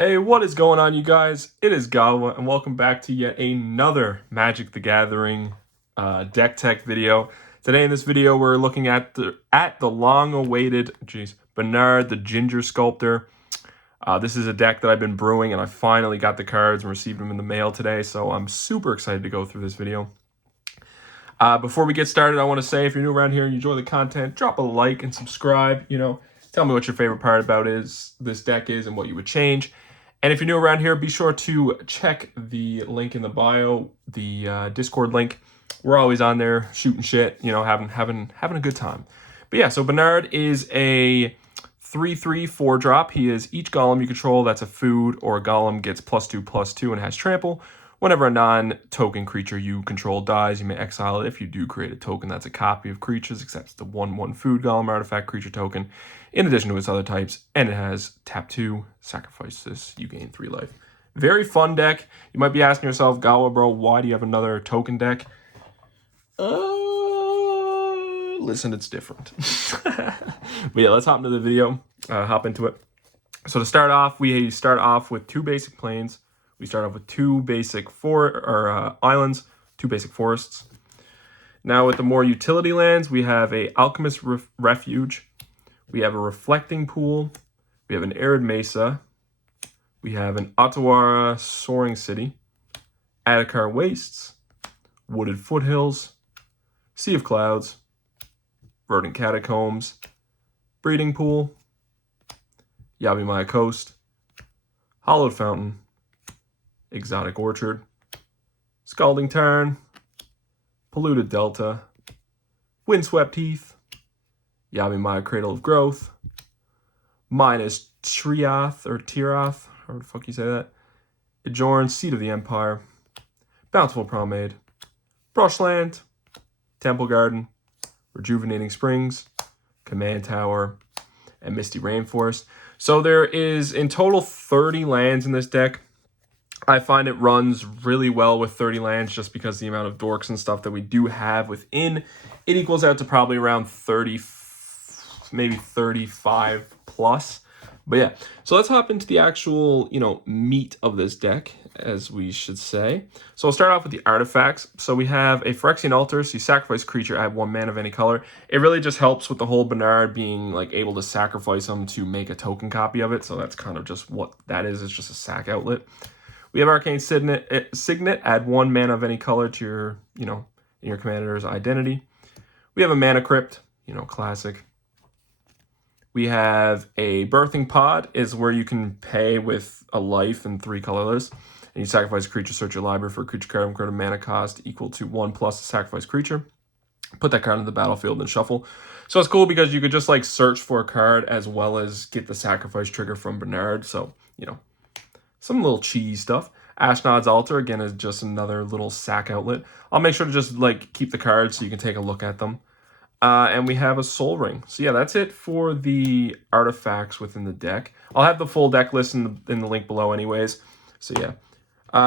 Hey, what is going on, you guys? It is Gawa, and welcome back to yet another Magic the Gathering deck tech video. Today in this video, we're looking at the long-awaited, Bernard the Ginger Sculptor. This is a deck that I've been brewing, and I finally got the cards and received them in the mail today, so I'm super excited to go through this video. Before we get started, I want to say, if you're new around here and you enjoy the content, drop a like and subscribe. Tell me what your favorite part about this deck is and what you would change. And if you're new around here, be sure to check the link in the bio, the Discord link. We're always on there shooting shit, having a good time. But yeah, so Bernard is a 3/3 4-drop. He is each golem you control that's a food or a golem gets +2/+2 and has trample. Whenever a non-token creature you control dies, you may exile it. If you do create a token that's a copy of creatures, except it's the 1/1 food golem artifact creature token, in addition to its other types, and it has tap 2, sacrifice this, you gain 3 life. Very fun deck. You might be asking yourself, Gawa, bro, why do you have another token deck? Listen, it's different. But yeah, let's hop into the video, hop into it. So to start off, we start off with 2 basic planes. We start off with 2 basic islands, 2 basic forests. Now with the more utility lands, we have a Alchemist Refuge. We have a Reflecting Pool. We have an Arid Mesa. We have an Ottawara Soaring City. Adakar Wastes. Wooded Foothills. Sea of Clouds. Verdant Catacombs. Breeding Pool. Yavimaya Coast. Hollowed Fountain. Exotic Orchard, Scalding Tarn, Polluted Delta, Windswept Heath, Yavimaya Cradle of Growth, Minus Tirath, however the fuck you say that, Ijorn, Seat of the Empire, Bountiful Promenade, Brushland, Temple Garden, Rejuvenating Springs, Command Tower, and Misty Rainforest. So there is in total 30 lands in this deck. I find it runs really well with 30 lands just because the amount of dorks and stuff that we do have within it equals out to probably around 30, maybe 35 plus. But yeah, so let's hop into the actual, meat of this deck, as we should say. So we'll start off with the artifacts. So we have a Phyrexian Altar, so you sacrifice a creature, add 1 mana of any color. It really just helps with the whole Bernard being able to sacrifice them to make a token copy of it. So that's kind of just what that is. It's just a sack outlet. We have Arcane Signet, add 1 mana of any color to your, in your commander's identity. We have a Mana Crypt, classic. We have a Birthing Pod, is where you can pay with a life and 3 colorless. And you sacrifice a creature, search your library for a creature card, incur a mana cost equal to 1 plus the sacrifice creature. Put that card into the battlefield and shuffle. So it's cool because you could just search for a card as well as get the sacrifice trigger from Bernard. So, some little cheese stuff. Ashnod's Altar, again, is just another little sack outlet. I'll make sure to just, keep the cards so you can take a look at them. And we have a Soul Ring. So, yeah, that's it for the artifacts within the deck. I'll have the full deck list in the link below anyways. So, yeah.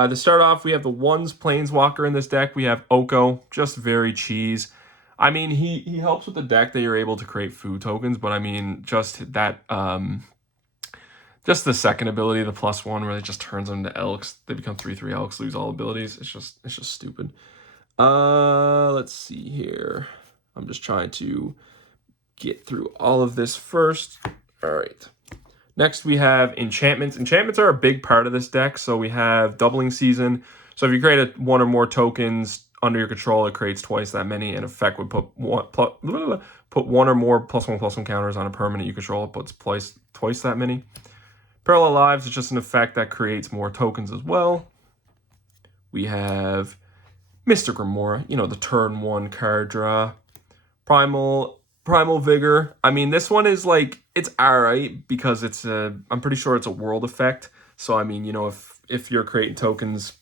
To start off, we have the Ones Planeswalker in this deck. We have Oko, just very cheese. I mean, he helps with the deck that you're able to create food tokens, but I mean, just that... just the second ability, the +1, where it just turns them into elks. They become 3/3 elks, lose all abilities. It's just stupid. Let's see here. I'm just trying to get through all of this first. All right. Next, we have enchantments. Enchantments are a big part of this deck. So we have Doubling Season. So if you create 1 or more tokens under your control, it creates twice that many. And effect would put 1 or more +1/+1 counters on a permanent you control. It puts twice that many. Parallel Lives is just an effect that creates more tokens as well. We have Mystic Remora, the turn 1 card draw. Primal Vigor. I mean, this one is it's alright because I'm pretty sure it's a world effect. So, I mean, if you're creating tokens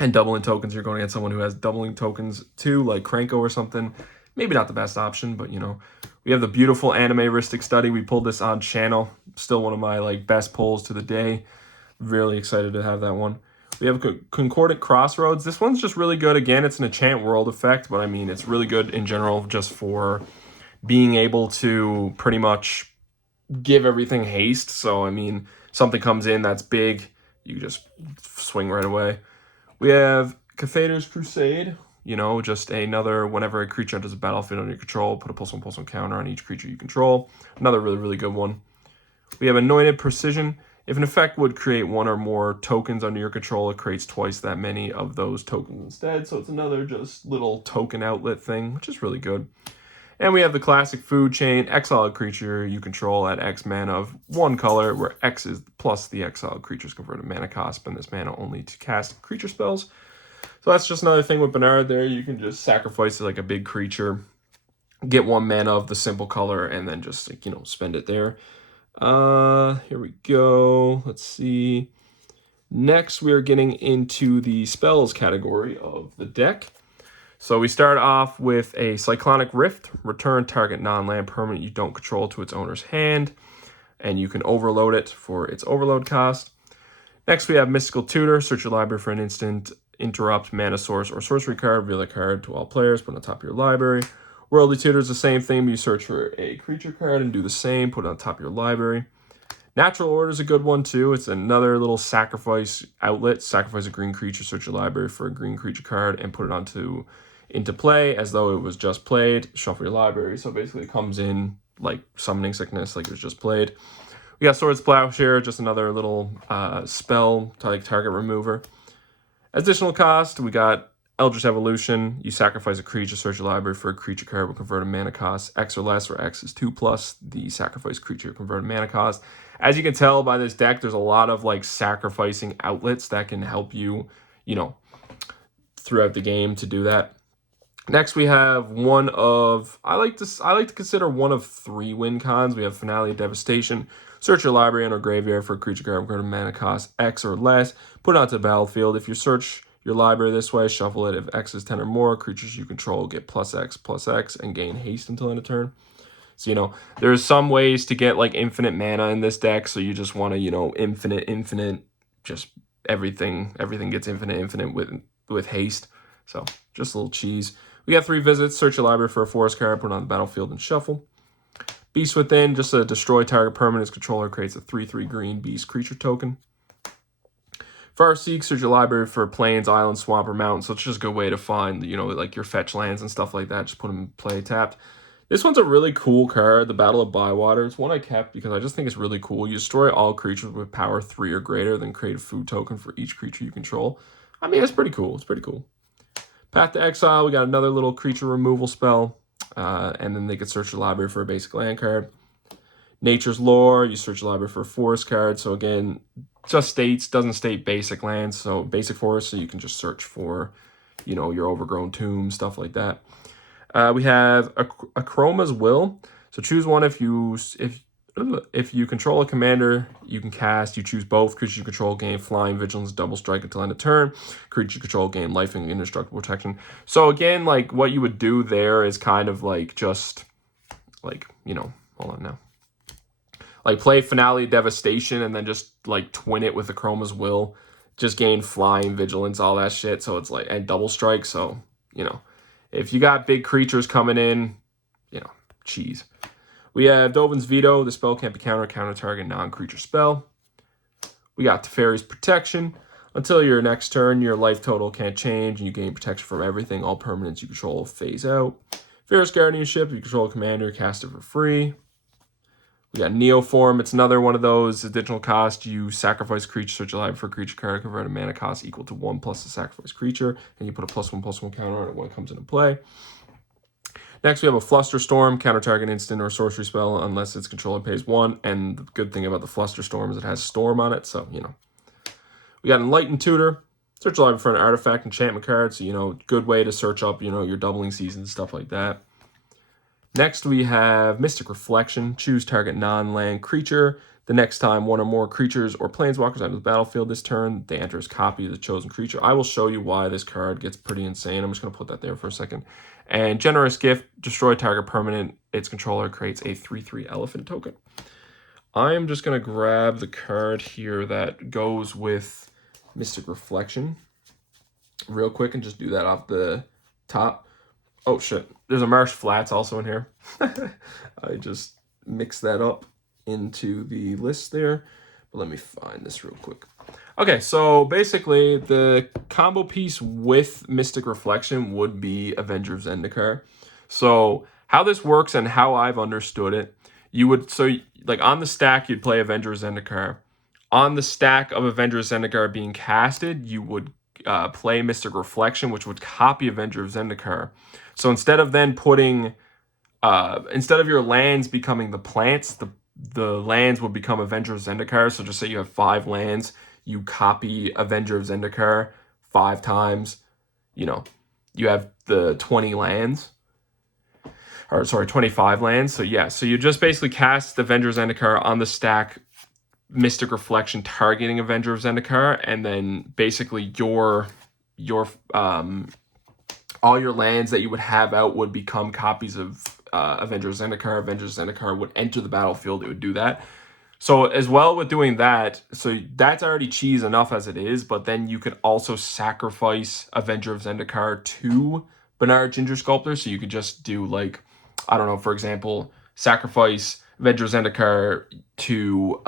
and doubling tokens, you're going to get someone who has doubling tokens too, like Krenko or something. Maybe not the best option, but, We have the beautiful Animeristic Study. We pulled this on channel. Still one of my best pulls to the day. Really excited to have that one. We have Concordant Crossroads. This one's just really good. Again, it's an enchant world effect, but I mean, it's really good in general just for being able to pretty much give everything haste. So, I mean, something comes in that's big, you just swing right away. We have Cathader's Crusade. You know, just another, whenever a creature enters a battlefield under your control, put a +1/+1 counter on each creature you control. Another really, really good one. We have Anointed Precision. If an effect would create one or more tokens under your control, it creates twice that many of those tokens instead. So it's another just little token outlet thing, which is really good. And we have the classic food chain. Exile a creature you control at X mana of one color, where X is plus the exiled creature's converted mana cost. Spend this mana only to cast creature spells. So that's just another thing with Bernard there. You can just sacrifice like a big creature, get 1 mana of the simple color, and then just, like, you know, spend it there. Here we go. Let's see. Next, we are getting into the spells category of the deck. So we start off with a Cyclonic Rift. Return target non-land permanent you don't control to its owner's hand, and you can overload it for its overload cost. Next, we have Mystical Tutor. Search your library for an instant, interrupt, mana source, or sorcery card. Reveal a card to all players. Put it on top of your library. Worldly Tutor is the same thing. You search for a creature card and do the same. Put it on top of your library. Natural Order is a good one too. It's another little sacrifice outlet. Sacrifice a green creature, search your library for a green creature card, and put it into play as though it was just played. Shuffle your library. So basically it comes in like Summoning Sickness, like it was just played. We got Swords Plowshare, just another little spell, like target remover. Additional cost, we got Eldritch Evolution. You sacrifice a creature, search your library for a creature card with converted mana cost X or less, where X is 2+ the sacrifice creature converted mana cost. As you can tell by this deck, there's a lot of like sacrificing outlets that can help you, you know, throughout the game to do that. Next, we have one of, I like to consider one of 3 win cons. We have Finale of Devastation. Search your library and/or graveyard for a creature card with converted mana cost X or less. Put it onto the battlefield. If you search your library this way, shuffle it. If X is 10 or more, creatures you control get +X/+X and gain haste until end of turn. So, you know, there's some ways to get like infinite mana in this deck. So you just want to, you know, infinite, just everything gets infinite with haste. So just a little cheese. We got 3 visits. Search your library for a forest card, put it on the battlefield, and shuffle. Beast Within, just a destroy target permanent. Its controller creates a 3/3 green beast creature token. Farseek, search your library for plains, island, swamp, or mountain. So it's just a good way to find, you know, like your fetch lands and stuff like that. Just put them in play tapped. This one's a really cool card, the Battle of Bywater. It's one I kept because I just think it's really cool. You destroy all creatures with power 3 or greater, then create a food token for each creature you control. I mean, it's pretty cool. It's pretty cool. Path to Exile, we got another little creature removal spell. And then they could search your library for a basic land card. Nature's Lore, you search your library for a forest card. So again, just states, doesn't state basic lands. So basic forest, so you can just search for, you know, your overgrown tomb, stuff like that. We have Akroma's Will. So choose one. If you control a commander, you can cast. You choose both. Creatures you control gain flying, vigilance, double strike until end of turn. Creatures you control gain life and indestructible protection. So again, like what you would do there is kind of like just like, you know, hold on now. Like play Finale Devastation and then just like twin it with Akroma's Will. Just gain flying, vigilance, all that shit. So it's like, and double strike. So, you know, if you got big creatures coming in, you know, cheese. We have Dovin's Veto. The spell can't be counter target non-creature spell. We got Teferi's Protection. Until your next turn, your life total can't change, and you gain protection from everything. All permanents you control phase out. Ferris Guardianship. If you control a commander, cast it for free. We got Neoform. It's another one of those additional cost. You sacrifice a creature, search your library for a creature card, convert a mana cost equal to 1 plus the sacrifice creature, and you put a +1/+1 counter on it when it comes into play. Next, we have a Flusterstorm, counter target instant or sorcery spell unless its controller pays 1. And the good thing about the Flusterstorm is it has Storm on it, so, you know. We got Enlightened Tutor. Search your library for an artifact enchantment card, so, you know, good way to search up, you know, your doubling seasons, stuff like that. Next, we have Mystic Reflection. Choose target non-land creature. The next time one or more creatures or planeswalkers enter the battlefield this turn, they enter as copy of the chosen creature. I will show you why this card gets pretty insane. I'm just going to put that there for a second. And Generous Gift, destroy target permanent. Its controller creates a 3/3 elephant token. I am just going to grab the card here that goes with Mystic Reflection real quick and just do that off the top. Oh, shit. There's a Marsh Flats also in here. I just mixed that up into the list there. Let me find this real quick. Okay, so basically the combo piece with Mystic Reflection would be Avenger of Zendikar. So how this works and how I've understood it, you would, so like on the stack, you'd play Avenger of Zendikar. On the stack of Avenger of Zendikar being casted, you would play Mystic Reflection, which would copy Avenger of Zendikar. So instead of then putting, instead of your lands becoming the plants, the lands would become Avenger of Zendikar. So just say you have 5 lands, you copy Avenger of Zendikar 5 times, you know, you have the 20 lands. Or sorry, 25 lands. So yeah, so you just basically cast Avenger of Zendikar on the stack, Mystic Reflection targeting Avenger of Zendikar, and then basically your all your lands that you would have out would become copies of Avenger of Zendikar. Avenger of Zendikar would enter the battlefield. It would do that. So as well with doing that, so that's already cheese enough as it is, but then you could also sacrifice Avenger of Zendikar to Bernard Ginger Sculptor. So you could just do like, I don't know, for example, sacrifice Avenger of Zendikar to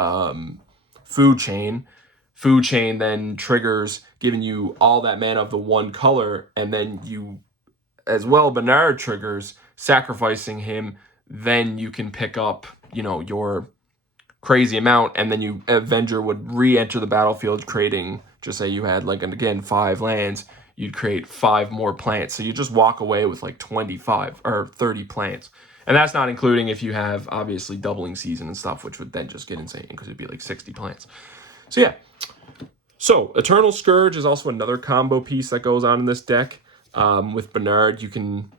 Food Chain. Food Chain then triggers, giving you all that mana of the one color, and then you, as well, Bernard triggers, sacrificing him, then you can pick up, you know, your crazy amount, and then you Avenger would re-enter the battlefield, creating, just say you had like, and again, 5 lands, you'd create 5 more plants. So you just walk away with like 25 or 30 plants. And that's not including if you have obviously doubling season and stuff, which would then just get insane because it'd be like 60 plants. So yeah. So Eternal Scourge is also another combo piece that goes on in this deck. With Bernard, you can,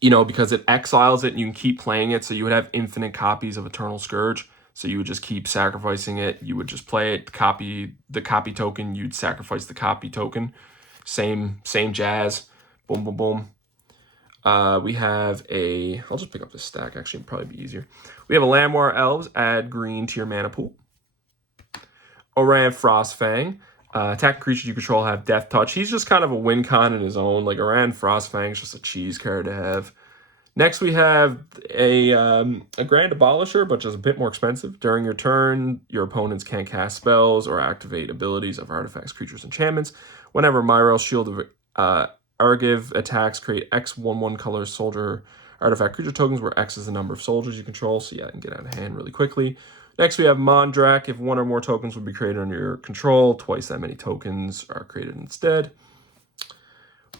you know, because it exiles it and you can keep playing it. So you would have infinite copies of Eternal Scourge. So you would just keep sacrificing it. You would just play it, copy the copy token. You'd sacrifice the copy token. Same jazz. Boom, boom, boom. We have a, I'll just pick up this stack. Actually, it'd probably be easier. We have a Lamwar Elves. Add green to your mana pool. Oran Frostfang. Attacking creatures you control have Death Touch. He's just kind of a win con in his own. Like, Oran Frostfang is just a cheese card to have. Next, we have a Grand Abolisher, but just a bit more expensive. During your turn, your opponents can't cast spells or activate abilities of artifacts, creatures, enchantments. Whenever Myrel Shield of Argiv attacks, create X 1/1 color soldier artifact creature tokens, where X is the number of soldiers you control. So yeah, I can get out of hand really quickly. Next, we have Mondrak. If 1 or more tokens would be created under your control, twice that many tokens are created instead.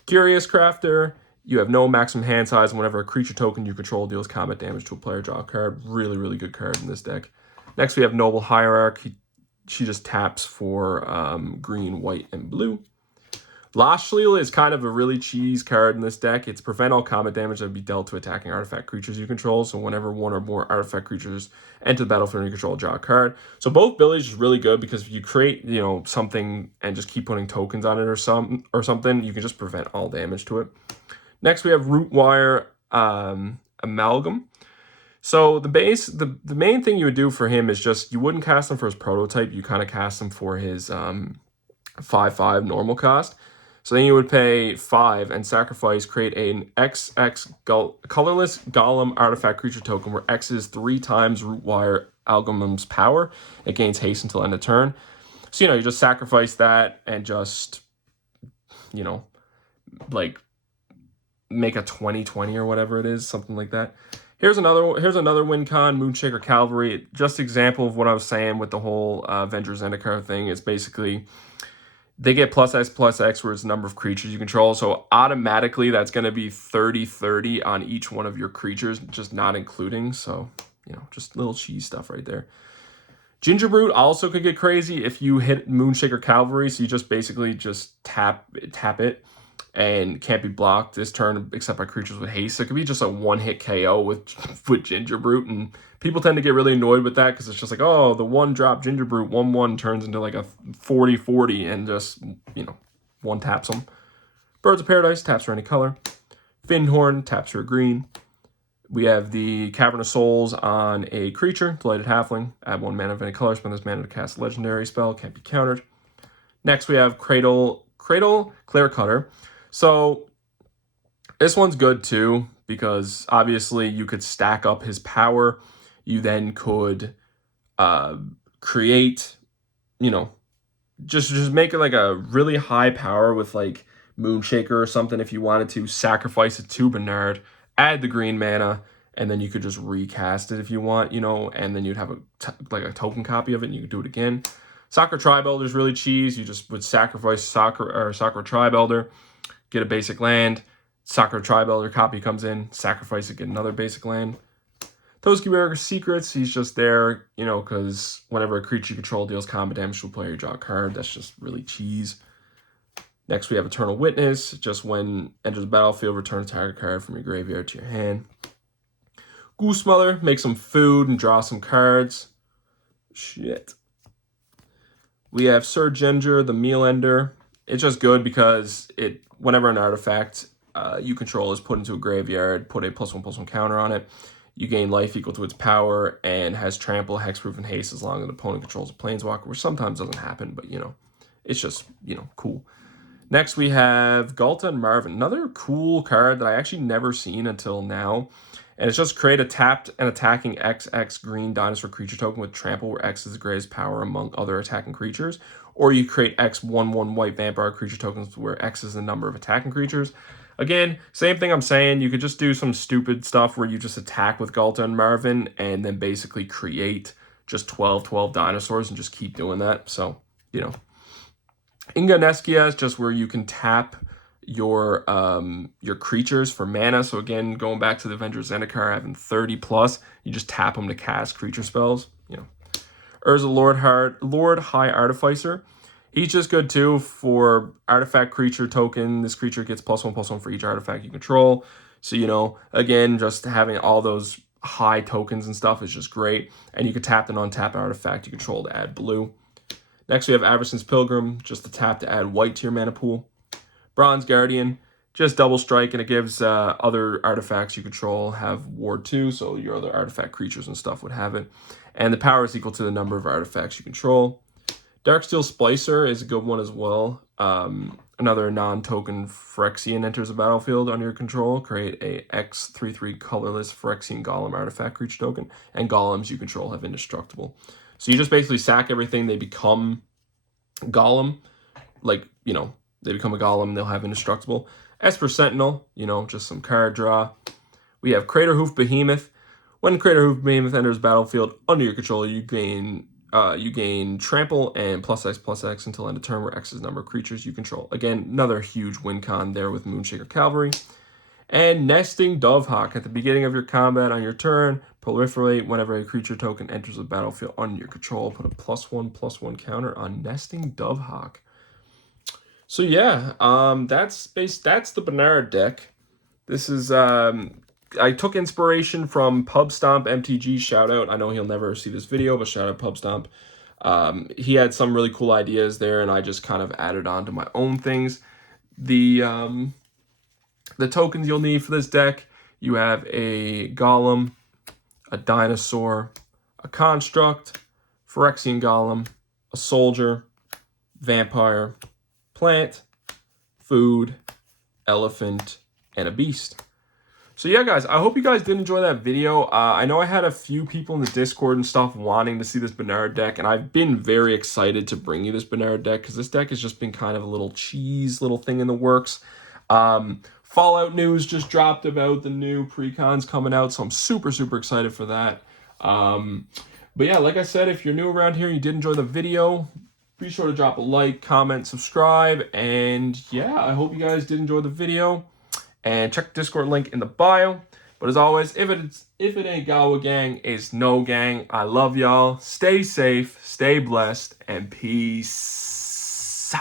Curious Crafter. You have no maximum hand size, and whenever a creature token you control deals combat damage to a player, draw a card. Really, really good card in this deck. Next, we have Noble Hierarch. She just taps for green, white, and blue. Lashleal is kind of a really cheese card in this deck. It's prevent all combat damage that would be dealt to attacking artifact creatures you control. So whenever 1 or more artifact creatures enter the battlefield and you control, draw a card. So both abilities is really good because if you create, you know, something and just keep putting tokens on it or something, you can just prevent all damage to it. Next, we have Rootwire Amalgam. So the main thing you would do for him is just, you wouldn't cast him for his prototype. You kind of cast him for his 5/5 normal cost. So then you would pay 5 and sacrifice, create an XX colorless Golem artifact creature token where X is 3 times Rootwire Amalgam's power. It gains haste until end of turn. So, you know, you just sacrifice that and just, you know, like make a 20/20 or whatever it is, something like that. Here's another win con, Moonshaker Cavalry. Just example of what I was saying with the whole Avenger Zendikar thing is basically they get +X where it's the number of creatures you control. So automatically that's going to be 30/30 on each one of your creatures, just not including. So, you know, just little cheese stuff right there. Gingerbrute also could get crazy if you hit Moonshaker Cavalry. So you just basically just tap it and can't be blocked this turn except by creatures with haste. So it could be just a 1-hit KO with Gingerbrute, and people tend to get really annoyed with that because it's just like, oh, the 1-drop Gingerbrute 1/1 turns into like a 40/40 and just, you know, 1 taps them. Birds of Paradise taps for any color. Finhorn taps for a green. We have the Cavern of Souls on a creature, Delighted Halfling. Add 1 mana of any color, spend this mana to cast a legendary spell, can't be countered. Next we have Cradle Clear Cutter. So this one's good too, because obviously you could stack up his power. You then could create, you know, just make it like a really high power with like Moonshaker or something if you wanted to. Sacrifice it to Bernard, add the green mana, and then you could just recast it if you want, you know, and then you'd have like a token copy of it and you could do it again. Soccer Tribe-Elder is really cheese. You just would sacrifice Soccer Tribe-Elder, get a basic land. Soccer Tribe-Elder copy comes in, sacrifice it, get another basic land. Toskiberger's Secrets, he's just there, you know, because whenever a creature you control deals combat damage to a player, you draw a card. That's just really cheese. Next, we have Eternal Witness. Just when enters the battlefield, return a target card from your graveyard to your hand. Goose Mother, make some food and draw some cards. Shit. We have Sir Ginger, the Meal Ender. It's just good because whenever an artifact you control is put into a graveyard, put a +1/+1 counter on it. You gain life equal to its power and has trample, hexproof, and haste as long as an opponent controls a planeswalker, which sometimes doesn't happen, but, you know, it's just, you know, cool. Next, we have Galta and Marvin, another cool card that I actually never seen until now. And it's just create a tapped and attacking XX green dinosaur creature token with trample, where X is the greatest power among other attacking creatures. Or you create X 1/1 white vampire creature tokens where X is the number of attacking creatures. Again, same thing I'm saying. You could just do some stupid stuff where you just attack with Galta and Marvin and then basically create just 12 dinosaurs and just keep doing that. So, you know. Inga Neskia is just where you can tap your creatures for mana. So again, going back to the Avengers Zendikar, having 30+, you just tap them to cast creature spells. You know. Urza Lord High Artificer. He's just good too for artifact creature token. This creature gets +1/+1 for each artifact you control. So, you know, again, just having all those high tokens and stuff is just great. And you can tap an untapped artifact you control to add blue. Next, we have Averson's Pilgrim, just a tap to add white to your mana pool. Bronze Guardian, just double strike, and it gives other artifacts you control have Ward 2, so your other artifact creatures and stuff would have it. And the power is equal to the number of artifacts you control. Darksteel Splicer is a good one as well. Another non-token Phyrexian enters the battlefield under your control. Create a X/3/3 colorless Phyrexian Golem artifact creature token, and golems you control have indestructible. So you just basically sack everything, they become Golem. Like, you know, they become a Golem, they'll have indestructible. Esper Sentinel, you know, just some card draw. We have Craterhoof Behemoth. When Craterhoof Behemoth enters battlefield under your control, you gain trample and +X/+X until end of turn, where X is the number of creatures you control. Again, another huge win con there with Moonshaker Cavalry. And Nesting Dovehawk. At the beginning of your combat on your turn, proliferate whenever a creature token enters the battlefield under your control. Put a +1/+1 counter on Nesting Dovehawk. So yeah, that's the Bernard deck. This is I took inspiration from Pub Stomp MTG. Shout out. I know he'll never see this video, but shout out Pub Stomp. He had some really cool ideas there, and I just kind of added on to my own things. The tokens you'll need for this deck, you have a Golem, a Dinosaur, a Construct, Phyrexian Golem, a Soldier, Vampire, Plant, Food, Elephant, and a Beast. So yeah, guys, I hope you guys did enjoy that video. I know I had a few people in the Discord and stuff wanting to see this Bernard deck, and I've been very excited to bring you this Bernard deck because this deck has just been kind of a little thing in the works. Fallout news just dropped about the new precons coming out, so I'm super excited for that. But yeah, like I said, if you're new around here and you did enjoy the video, be sure to drop a like, comment, subscribe, and yeah, I hope you guys did enjoy the video. And check the Discord link in the bio. But as always, if it ain't Gawa gang, it's no gang. I love y'all. Stay safe, stay blessed, and peace.